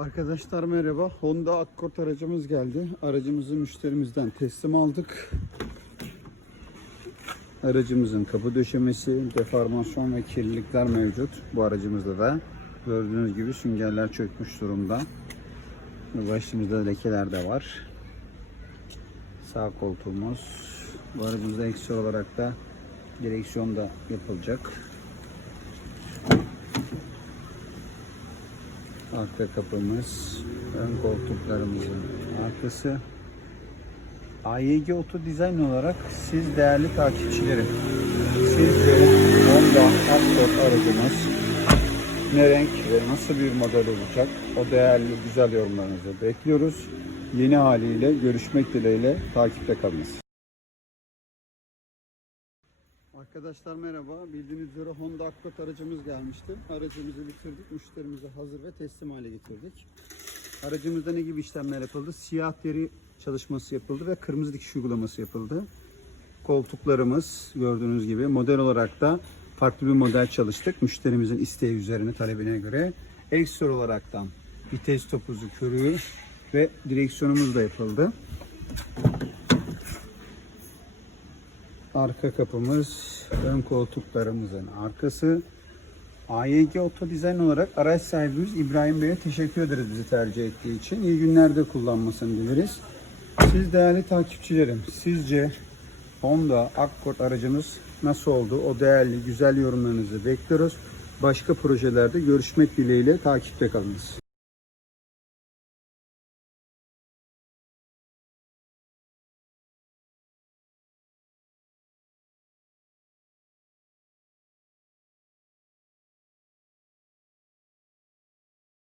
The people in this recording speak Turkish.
Arkadaşlar merhaba. Honda Accord aracımız geldi. Aracımızı müşterimizden teslim aldık. Aracımızın kapı döşemesi, deformasyon ve kirlilikler mevcut. Bu aracımızda da gördüğünüz gibi süngerler çökmüş durumda. Başımızda lekeler de var. Sağ koltuğumuz. Bu aracımızda ekstra olarak da direksiyon da yapılacak. Arka kapımız, ön koltuklarımızın arkası. AYG Oto Design olarak siz değerli takipçilerim, sizce Honda Accord aracımız ne renk ve nasıl bir model olacak? O değerli güzel yorumlarınızı bekliyoruz. Yeni haliyle görüşmek dileğiyle takipte kalınız. Arkadaşlar merhaba. Bildiğiniz üzere Honda Accord aracımız gelmişti. Aracımızı bitirdik. Müşterimize hazır ve teslim hale getirdik. Aracımızda ne gibi işlemler yapıldı? Siyah deri çalışması yapıldı ve kırmızı dikiş uygulaması yapıldı. Koltuklarımız gördüğünüz gibi model olarak da farklı bir model çalıştık. Müşterimizin isteği üzerine talebine göre. Ekstra olaraktan vites topuzu, körüğü ve direksiyonumuz da yapıldı. Arka kapımız, ön koltuklarımızın arkası. AYG Oto Design olarak araç sahibimiz İbrahim Bey'e teşekkür ederiz bizi tercih ettiği için. İyi günlerde kullanmasını dileriz. Siz değerli takipçilerim, sizce Honda Accord aracımız nasıl oldu? O değerli, güzel yorumlarınızı bekliyoruz. Başka projelerde görüşmek dileğiyle takipte kalınız.